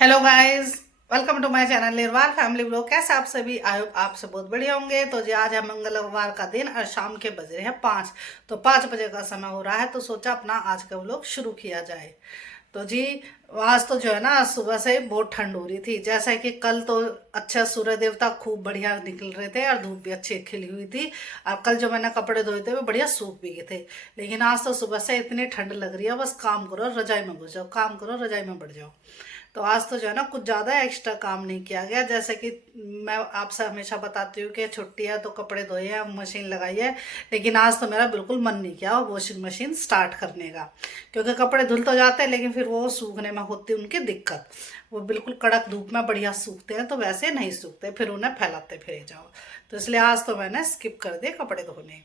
Hello guys, welcome to my channel Nirwal family blog. कैसे आप सभी? आई होप आप सब बहुत बढ़िया होंगे। तो जी आज है मंगलवार का दिन और शाम के बज रहे हैं 5। तो 5 बजे का समय हो रहा है, तो सोचा अपना आज का व्लॉग शुरू किया जाए। तो जी आज तो जो है ना सुबह से बहुत ठंड हो रही थी। जैसा कि कल तो अच्छा सूर्य देवता खूब बढ़िया निकल रहे थे और धूप भी अच्छी खिली हुई थी। और कल जो मैंने कपड़े धोए थे वो बढ़िया सूख भी गए थे। लेकिन आज तो सुबह से इतनी ठंड लग रही है, बस काम करो रजाई में घुस जाओ, काम करो रजाई में बढ़ जाओ। तो आज तो जो है ना कुछ ज़्यादा एक्स्ट्रा काम नहीं किया गया। जैसे कि मैं आपसे हमेशा बताती हूँ कि छुट्टी है तो कपड़े धोए हैं, मशीन लगाई है। लेकिन आज तो मेरा बिल्कुल मन नहीं किया वॉशिंग मशीन स्टार्ट करने का, क्योंकि कपड़े धुल तो जाते हैं लेकिन फिर वो सूखने में होती है उनकी दिक्कत। वो बिल्कुल कड़क धूप में बढ़िया सूखते हैं, तो वैसे नहीं सूखते, फिर उन्हें फैलाते फिर जाओ। तो इसलिए आज तो मैंने स्किप कर दिए कपड़े धोने।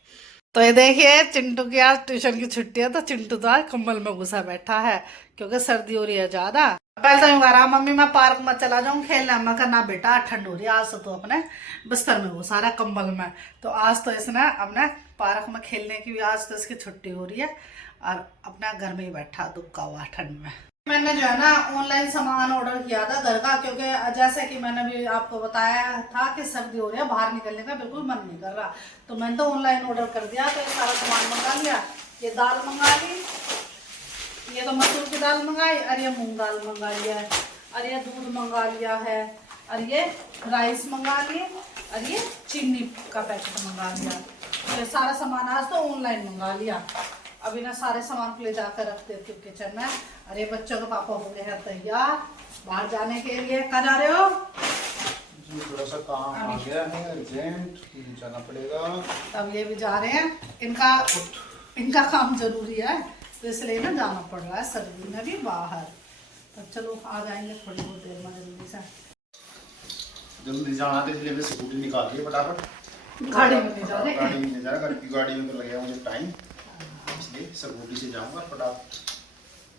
तो ये देखिए चिंटू की आज ट्यूशन की छुट्टी है, तो चिंटू तो आज कंबल में घुसा बैठा है क्योंकि सर्दी हो रही है ज्यादा। पहले तो यूं कह रहा मम्मी मैं पार्क में चला जाऊं खेलने। मैं कहा ना बेटा ठंड हो रही है, आज से तो अपने बिस्तर में घुसा रहा है कंबल में। तो आज तो इसने अपने पार्क में खेलने की भी आज तो इसकी छुट्टी हो रही है और अपना घर में ही बैठा दुबका हुआ ठंड में। मैंने जो है ना ऑनलाइन सामान ऑर्डर किया था घर का, क्योंकि जैसे कि मैंने भी आपको बताया था कि सर्दी हो रही है, बाहर निकलने का बिल्कुल मन नहीं कर रहा। तो मैंने तो ऑनलाइन ऑर्डर कर दिया। तो ये सारा सामान मंगा लिया। ये दाल मंगा ली, ये तो मसूर की दाल मंगाई, और ये मूंग दाल मंगा लिया है, और ये दूध मंगा लिया है, और ये राइस मंगा लिए, और ये चीनी का पैकेट मंगा लिया। तो ये सारा सामान आज तो ऑनलाइन मंगा लिया। अभी ना सारे सामान को ले जाकर रख देती हूँ किचन में। अरे बच्चों के पापा हो गए हैं तैयार बाहर जाने के लिए। कहाँ जा रहे हो? जी थोड़ा सा काम आ गया है, अर्जेंट जाना पड़ेगा। तब ये भी जा रहे हैं, इनका काम जरूरी है, तो इसलिए ना जाना पड़ रहा है सर्दी में भी बाहर। तो चलो आ जाएंगे थोड़ी बहुत देर में जल्दी से। जल्दी जाना था इसलिए स्कूटी निकाल ली फटाफट। गाड़ी में नहीं जा रहे, गाड़ी में नहीं जा रहा, घर की गाड़ी में तो लगेगा मुझे टाइम, इसलिए स्कूटी से जाऊंगा फटाफट।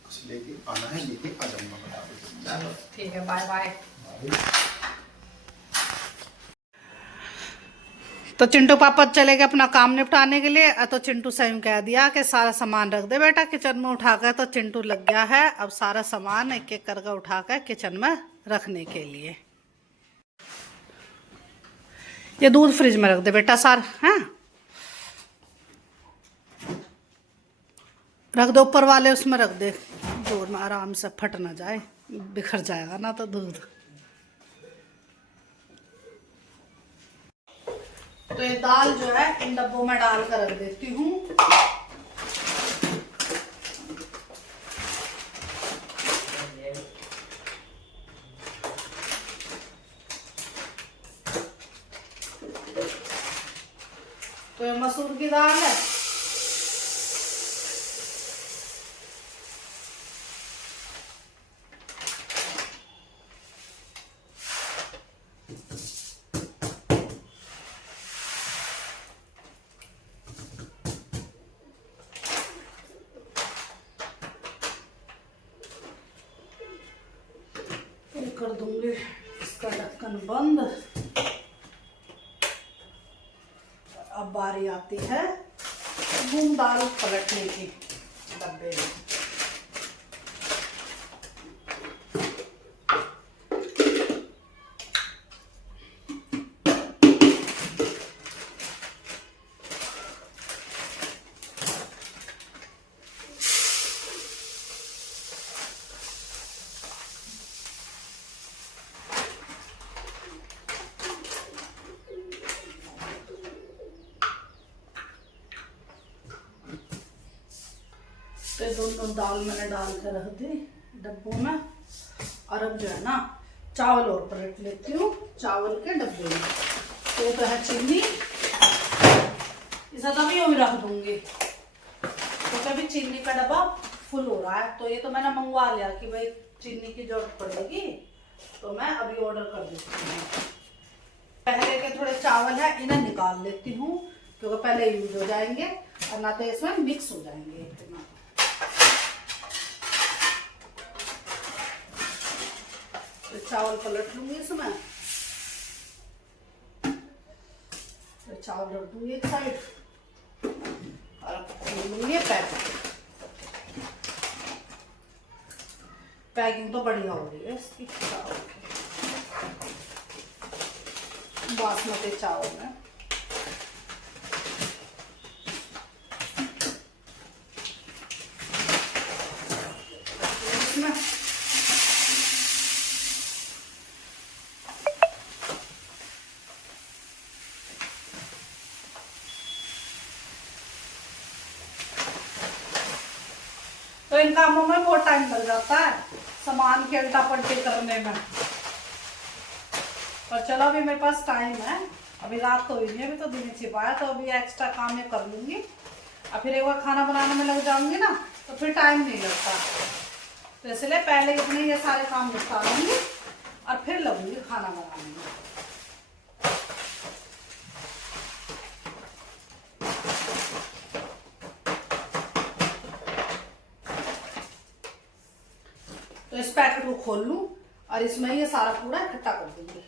कुछ लेके आना है, लेके आ जाऊंगा फटाफट। चलो ठीक है, बाय बाय। तो चिंटू पापा चले गए अपना काम निपटाने के लिए। तो चिंटू से यूं कह दिया कि सारा सामान रख दे बेटा किचन में उठाकर। तो चिंटू लग गया है अब सारा सामान एक एक करके उठाकर किचन में रखने के लिए। ये दूध फ्रिज में रख दे बेटा सार, हैं रख दो ऊपर वाले उसमें रख दे, जोर में आराम से फट ना जाए, बिखर जाएगा ना तो दूध। तो ये दाल जो है इन डब्बों में डाल कर रख देती हूँ। तो ये मसूर की दाल है, कर दूंगी इसका ढक्कन बंद। अब बारी आती है मूंग दाल पलटने की डब्बे में। तो दोनों दाल मैंने डाल कर रख दी डब्बों में। और अब जो है ना चावल और पलट लेती हूँ चावल के डब्बे में। तो ये तो है चीनी, इसे तभी यूं ही रख दूंगी। तो कभी चीनी का डब्बा फुल हो रहा है, तो ये तो मैंने मंगवा लिया कि भाई चीनी की जरूरत पड़ेगी, तो मैं अभी ऑर्डर कर देती हूँ। पहले के थोड़े चावल है इन्हें निकाल लेती हूँ, क्योंकि पहले यूज हो जाएंगे और ना तो इसमें मिक्स हो जाएंगे इतना। तो चावल पलट लूंगी इसमें, तो चावल रख दूंगी एक साइड और खोल लूंगी पैकेट। पैकिंग तो बढ़िया हो रही है इसकी चावल की, बासमती चावल में। इसमें तो इन कामों में बहुत टाइम लग जाता है, सामान की उल्टा पलटी करने में। पर चलो अभी मेरे पास टाइम है, अभी रात तो हुई नहीं, अभी तो दिन छिपाया, तो अभी एक्स्ट्रा काम ये कर लूंगी और फिर एक बार खाना बनाने में लग जाऊंगी ना तो फिर टाइम नहीं लगता। तो इसलिए पहले इतने ये सारे काम निपटा लूंगी और फिर लगूंगी खाना बनाने में। तो इस पैकेट को खोल लूं और इसमें ये सारा कूड़ा इकट्ठा कर दूंगी।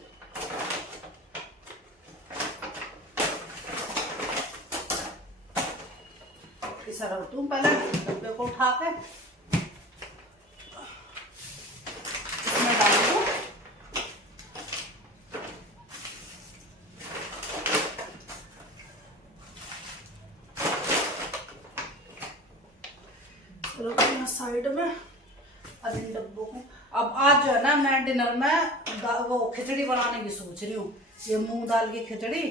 इसे रख दूं पहले डब्बे को उठा के, इसमें डाल दूं। साइड में और इन डब्बों को। अब आज जो है ना मैं डिनर में वो खिचड़ी बनाने की सोच रही हूँ, ये मूंग दाल की खिचड़ी,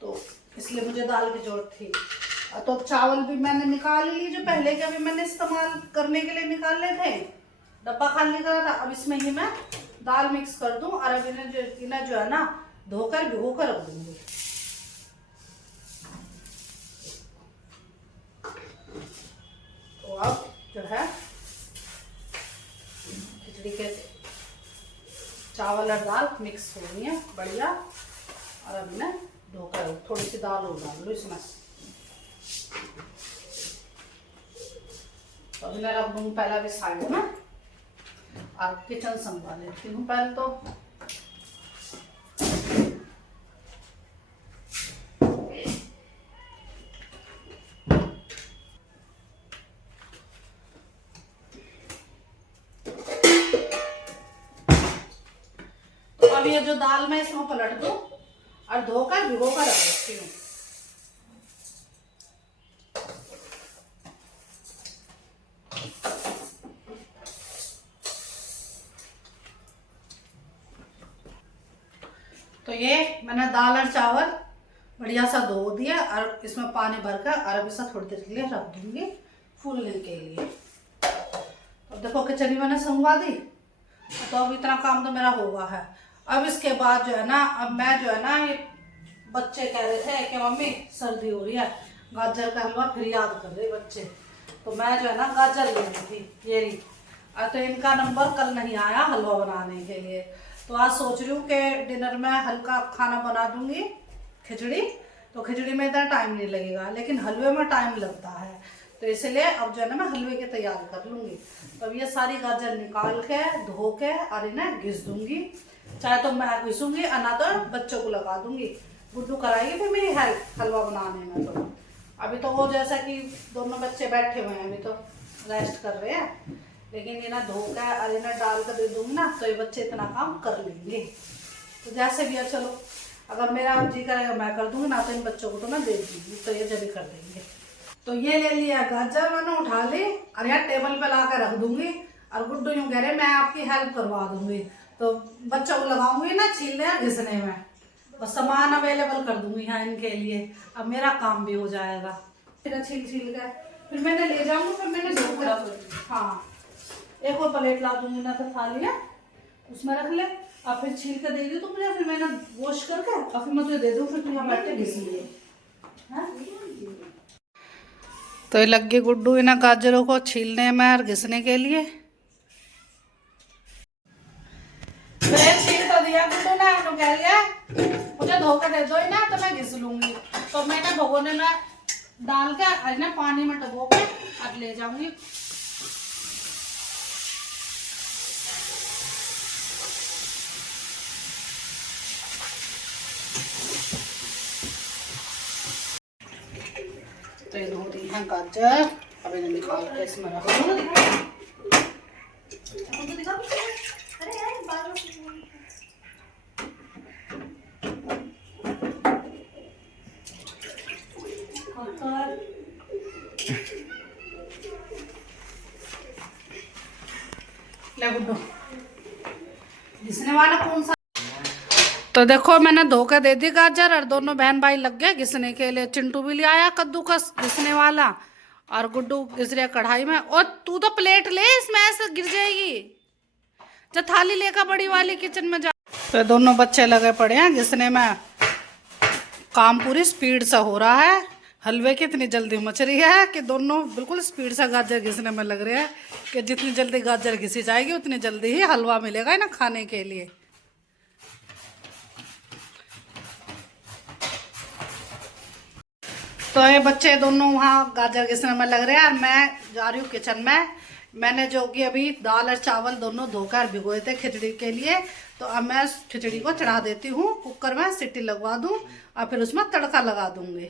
तो इसलिए मुझे दाल की जरूरत थी। तो चावल भी मैंने निकाल ली, जो पहले के अभी मैंने इस्तेमाल करने के लिए निकाले थे, डब्बा खाली करा था। अब इसमें ही मैं दाल मिक्स कर दूं और अब इन्हें जो है ना धोकर भिगो कर रख दूंगी। तो अब जो है खिचड़ी के चावल और दाल मिक्स हो गई है बढ़िया, और अब इन्हें धोकर थोड़ी सी दाल और डाल लो इसमें। तो अभी मैं रख दूंगी पहले अभी साइड में और किचन संभाल लेती हूँ पहले। तो अब ये जो दाल मैं इसमें पलट दूं और धोकर भिगो कर रख देती हूँ। तो ये मैंने दाल और चावल बढ़िया सा धो दिया और इसमें पानी भरकर और अभी सा थोड़ी देर के लिए रख दूंगी फूलने के लिए। तो देखो खिचड़ी मैंने संगवा दी, तो अब इतना काम तो मेरा होगा है। अब इसके बाद जो है ना, अब मैं जो है ना, ये बच्चे कह रहे थे कि मम्मी सर्दी हो रही है, गाजर का हलवा फिर याद कर रहे बच्चे, तो मैं जो है ना गाजर लेनी थी ये रही। तो इनका नंबर कल नहीं आया हलवा बनाने के लिए, तो आज सोच रही हूँ कि डिनर में हल्का खाना बना दूंगी खिचड़ी, तो खिचड़ी में इतना टाइम नहीं लगेगा, लेकिन हलवे में टाइम लगता है। तो इसलिए अब जो है ना मैं हलवे की तैयारी कर लूँगी। तो अब ये सारी गाजर निकाल के धो के और इन्हें घिस दूंगी, चाहे तो मैं घिसूंगी और ना तो बच्चों को लगा दूंगी। गुड्डू कराएगी फिर मेरी हेल्प हलवा बनाने में। तो अभी तो वो जैसा कि दोनों बच्चे बैठे हुए हैं, अभी तो रेस्ट कर रहे हैं, लेकिन इन्हें धो के और इन्हें डाल कर दे दूंगी ना तो ये बच्चे इतना काम कर लेंगे। तो जैसे भी है, चलो अगर मेरा जी करेगा मैं कर दूंगी, ना तो इन बच्चों को तो मैं दे दूंगी, तो ये जब भी कर देंगे। तो ये ले लिया गाजर मैंने उठा ली और यहाँ टेबल पे ला कर रख दूंगी, और गुड्डू यूँ कह रहे मैं आपकी हेल्प करवा दूंगी, तो बच्चों को लगाऊंगी ना छीलने और घिसने में, बस सामान अवेलेबल कर दूंगी यहाँ इनके लिए, अब मेरा काम भी हो जाएगा। फिर छील के फिर मैंने ले जाऊंगी, फिर मैंने धोकर, हाँ एक और प्लेट ला दूंगी ना, तो थाली है उसमें रख ले और फिर छील के दे दी तो मुझे, फिर मैंने वॉश करके और फिर मैं तुझे दे दूँ, फिर तू यहाँ बैठ के घिस लिए। तो ये लग गई गुड्डू इन्हें गाजरों को छीलने में और घिसने के लिए। तो ये छील तो दिया गुड्डू ने, तो कह लिया मुझे धोकर दे दो ना तो मैं घिस लूंगी। तो मैंने भगोने में डाल के ना पानी में डबो के अब ले जाऊंगी। तो ये धो दी है गाजर, अब इन्हें निकाल के इसमें रख दूँ। गुड्डू घिसने वाला कौन सा। तो देखो मैंने धोखे दे दी गाजर और दोनों बहन भाई लग गए घिसने के लिए। चिंटू भी ले आया कद्दूकस घिसने वाला और गुड्डू घिस रहा कढ़ाई में। और तू तो प्लेट ले, इसमें ऐसे गिर जाएगी। जो थाली लेकर बड़ी वाली किचन में जा। तो दोनों बच्चे लगे पड़े हैं घिसने में। काम पूरी स्पीड से हो रहा है। हलवे की इतनी जल्दी मच रही है कि दोनों बिल्कुल स्पीड से गाजर घिसने में लग रहे हैं कि जितनी जल्दी गाजर घिसी जाएगी उतनी जल्दी ही हलवा मिलेगा ना खाने के लिए। तो ये बच्चे दोनों वहाँ गाजर घिसने में लग रहे हैं और मैं जा रही हूँ किचन में। मैंने जो कि अभी दाल और चावल दोनों धोकर भिगोए थे खिचड़ी के लिए। तो अब मैं खिचड़ी को चढ़ा देती हूँ कुकर में, सीटी लगवा दूँ और फिर उसमें तड़का लगा दूँगी।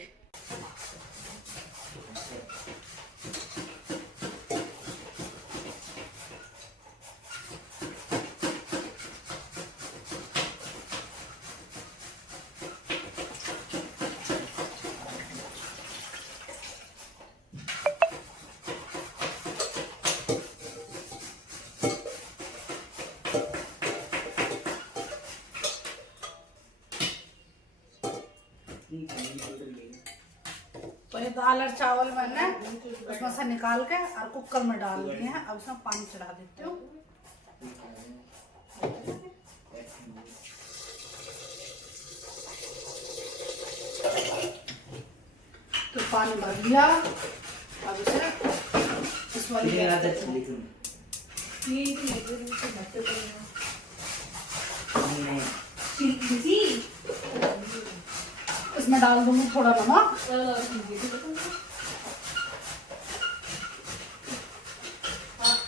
तो ये दाल और चावल मैंने उसमें से निकाल के और कुकर में डाल दिए हैं। अब उसमें पानी चढ़ा देती हूँ। तो पानी भर दिया। अब इसे इस वाली इसमें डाल दूंगी थोड़ा नमक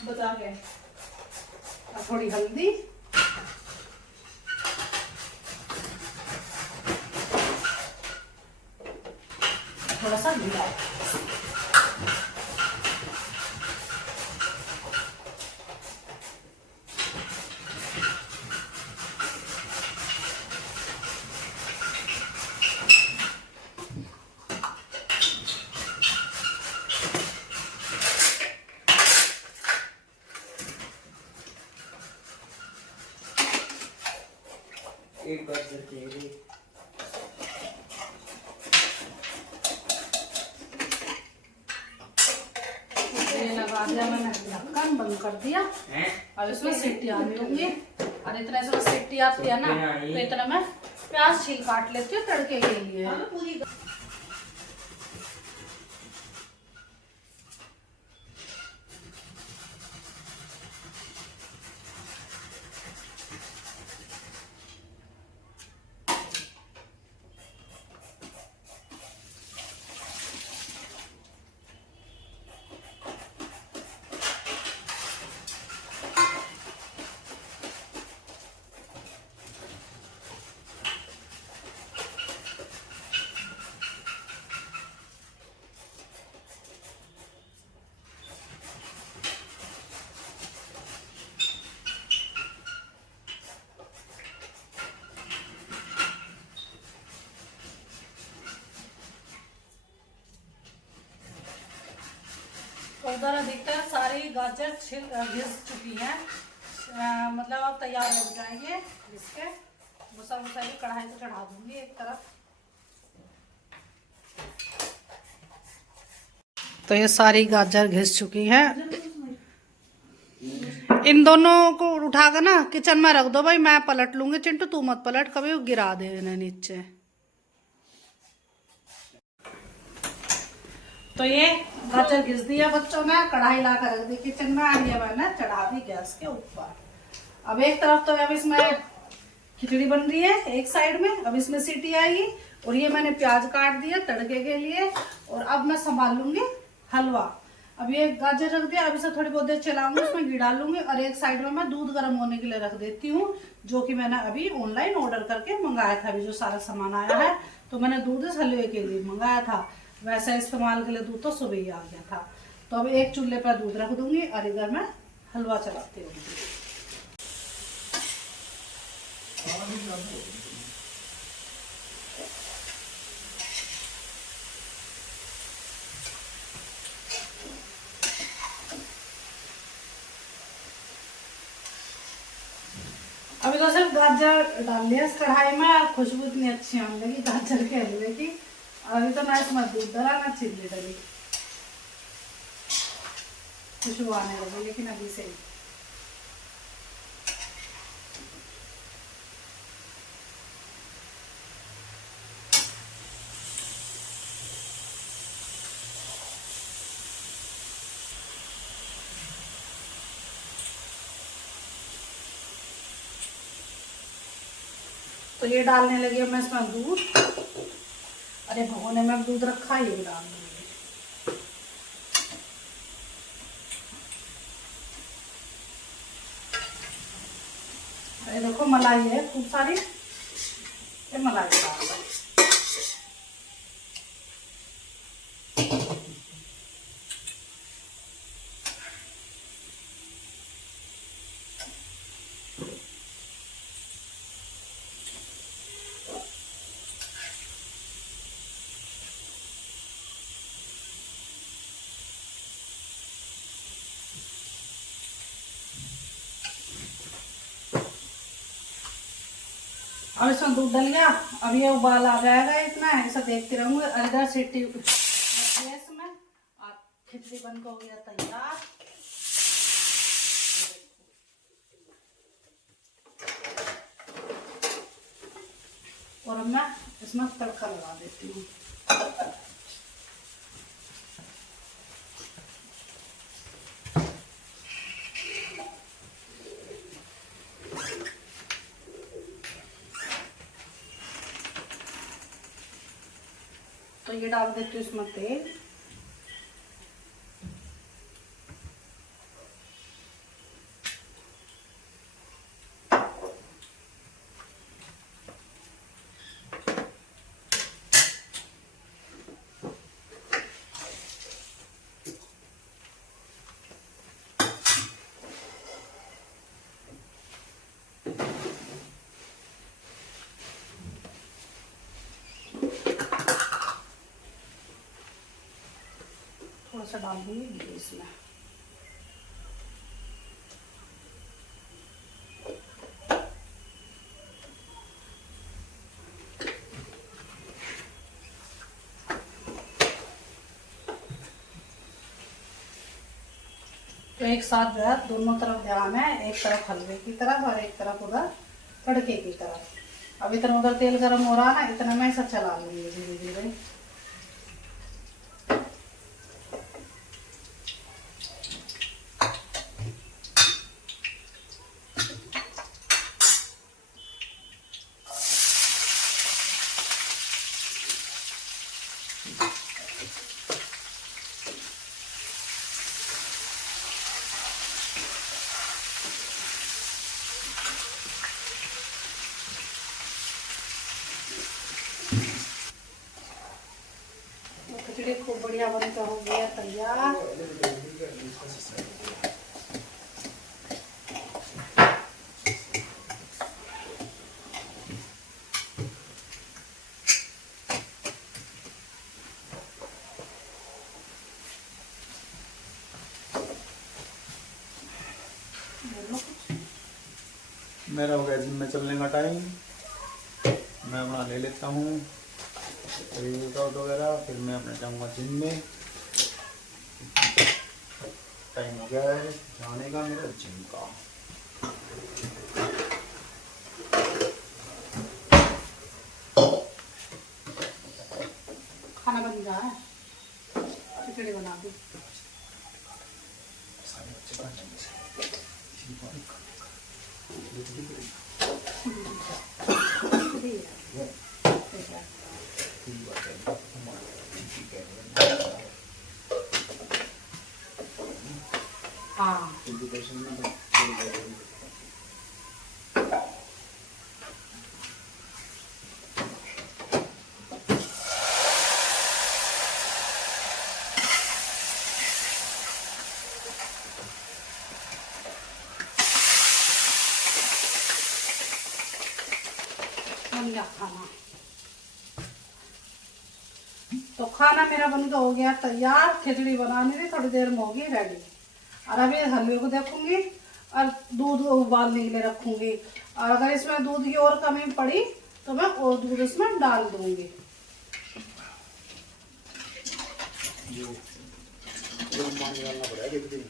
बता के, थोड़ी हल्दी, थोड़ा सा जीरा। एक बार देखिए लगा दिया मैंने, ढक्कन बंद कर दिया। और इसमें सीटी आनी होगी और इतना इसमें सीटी आती है ना तो इतना मैं प्याज छील काट लेती हूँ तड़के के लिए। उधर अधिकतर सारी गाजर घिस चुकी हैं। मतलब अब तैयार हो जाएंगे इसके। भूसा भूसा भी कढ़ाई पे चढ़ा दूंगी एक तरफ। तो ये सारी गाजर घिस चुकी है। इन दोनों को उठाकर ना किचन में रख दो भाई, मैं पलट लूंगी। चिंटू तू मत पलट, कभी गिरा दे इन्हें नीचे। तो ये गाजर घिस दिया बच्चों ने, कढ़ाई ला कर रख दी किचन में और ये मैंने चढ़ा दी गैस के ऊपर। अब एक तरफ तो अब इसमें खिचड़ी बन रही है एक साइड में, अब इसमें सीटी आएगी। और ये मैंने प्याज काट दिया तड़के के लिए। और अब मैं संभाल लूंगी हलवा। अब ये गाजर रख दिया, अब इसे थोड़ी बहुत देर चलाऊंगी, उसमें घी डालूंगी। और एक साइड में मैं दूध गर्म होने के लिए रख देती हूँ, जो कि मैंने अभी ऑनलाइन ऑर्डर करके मंगाया था। अभी जो सारा सामान आया है तो मैंने दूध इस हलवे के लिए मंगाया था। वैसे इस्तेमाल के लिए दूध तो सुबह ही आ गया था। तो अब एक चूल्हे पर दूध रख दूंगी और इधर मैं हलवा चलाती रहूंगी। अभी तो सिर्फ गाजर डाल लिया इस कढ़ाई में और खुशबू इतनी अच्छी आने लगी गाजर के हलवे की। अभी तो ना इसमें दूध डला ना चीनी डली, खुशबू आने लगी लेकिन अभी से ही। तो ये डालने लगी मैं इसमें दूध। अरे भगोने में दूध रखा है, ये भी डाल दूंगी। अरे देखो मलाई है खूब सारी, ये मलाई डाल दो। और इसमें दूध डल गया। अब ये उबाल आ जाएगा, इतना ऐसा देखते रहूंगे। इधर सीटी गैस में और खिचड़ी बनकर हो गया तैयार। और अब मैं इसमें तड़का लगा देती हूँ। तो ये डाल देती हूँ इसमें तेल। थोड़ा सा डाल दूंगी घी इसमें। तो एक साथ जो है दोनों तरफ ध्यान है, एक तरफ हलवे की तरफ और एक तरफ उधर तड़के की तरफ। अब इतना उधर तेल गर्म हो रहा है ना, इतना मैं सब चला लूंगी धीरे धीरे। खिचड़ी खूब बढ़िया बनकर हो गया तैयार। मेरा हो गया जिम में चलने का टाइम। मैं अपना ले लेता हूँ वर्कआउट वगैरह, फिर मैं अपने जाऊँगा जिम में। टाइम हो गया है जाने का मेरा जिम का। खाना बन रहा है, खिचड़ी बना दी। सारे बच्चे कहाँ जाएंगे से? इसी को नहीं खाने का। हाँ बन गया खाना। तो खाना मेरा बनकर हो गया तैयार। खिचड़ी बनानी थी, थोड़ी देर में होगी रेडी। और अभी हलवे को देखूंगी और दूध उबालने के लिए रखूंगी। और अगर इसमें दूध की और कमी पड़ी तो मैं और दूध इसमें डाल दूंगी। डालना पड़ेगा एक दिन।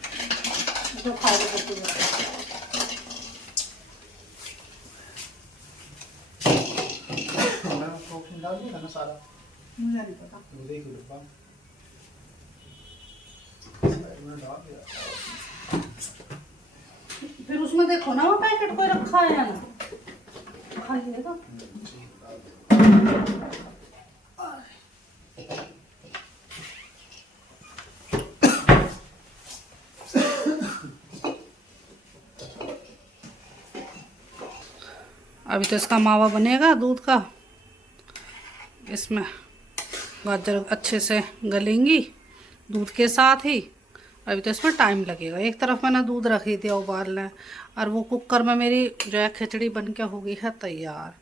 तो खा लो डाल दिया ना सारा, मुझे नहीं पता। मुझे ही डब्बा डाल दिया। फिर उसमें देखो ना वो पैकेट कोई रखा है या ना, खाली है तो। अभी तो इसका मावा बनेगा दूध का। इसमें गाजर अच्छे से गलेंगी दूध के साथ ही। अभी तो इसमें टाइम लगेगा। एक तरफ मैंने दूध रखी थी उबालने, और वो कुकर में मेरी जो है खिचड़ी बन के हो गई है तैयार।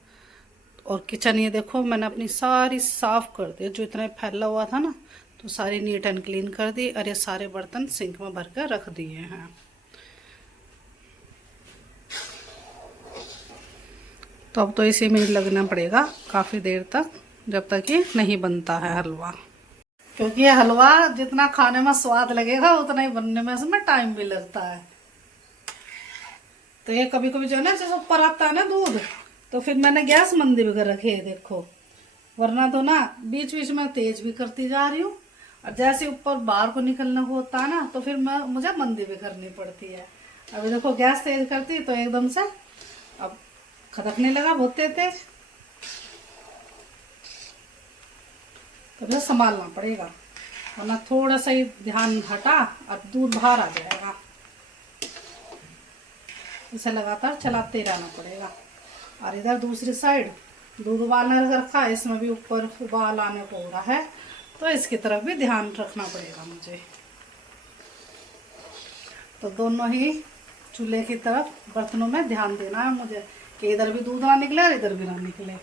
और किचन ये देखो मैंने अपनी सारी साफ़ कर दी, जो इतना फैला हुआ था ना, तो सारी नीट एंड क्लीन कर दी। और ये सारे बर्तन सिंक में भर कर रख दिए हैं। तो अब तो इसी में लगना पड़ेगा काफ़ी देर तक, जब तक ये नहीं बनता है हलवा। क्योंकि ये हलवा जितना खाने में स्वाद लगेगा उतना ही बनने में इसमें टाइम भी लगता है। तो ये कभी कभी जो है ना, जैसे ऊपर आता है ना दूध, तो फिर मैंने गैस मंदी भी कर रखी है देखो, वरना तो ना बीच बीच में तेज भी करती जा रही हूँ। और जैसे ऊपर बाहर को निकलना होता है ना, तो फिर मुझे मंदी भी करनी पड़ती है। अभी देखो गैस तेज करती तो एकदम से अब खदकने लगा बहुत तेज। तो मुझे संभालना पड़ेगा, वरना थोड़ा सा ही ध्यान हटा और दूध बाहर आ जाएगा। इसे लगातार चलाते रहना पड़ेगा। और इधर दूसरी साइड दूध उबालने रखा है, इसमें भी ऊपर उबाल आने को हो रहा है, तो इसकी तरफ भी ध्यान रखना पड़ेगा मुझे। तो दोनों ही चूल्हे की तरफ बर्तनों में ध्यान देना है मुझे, कि इधर भी दूध ना निकले और इधर भी ना निकले।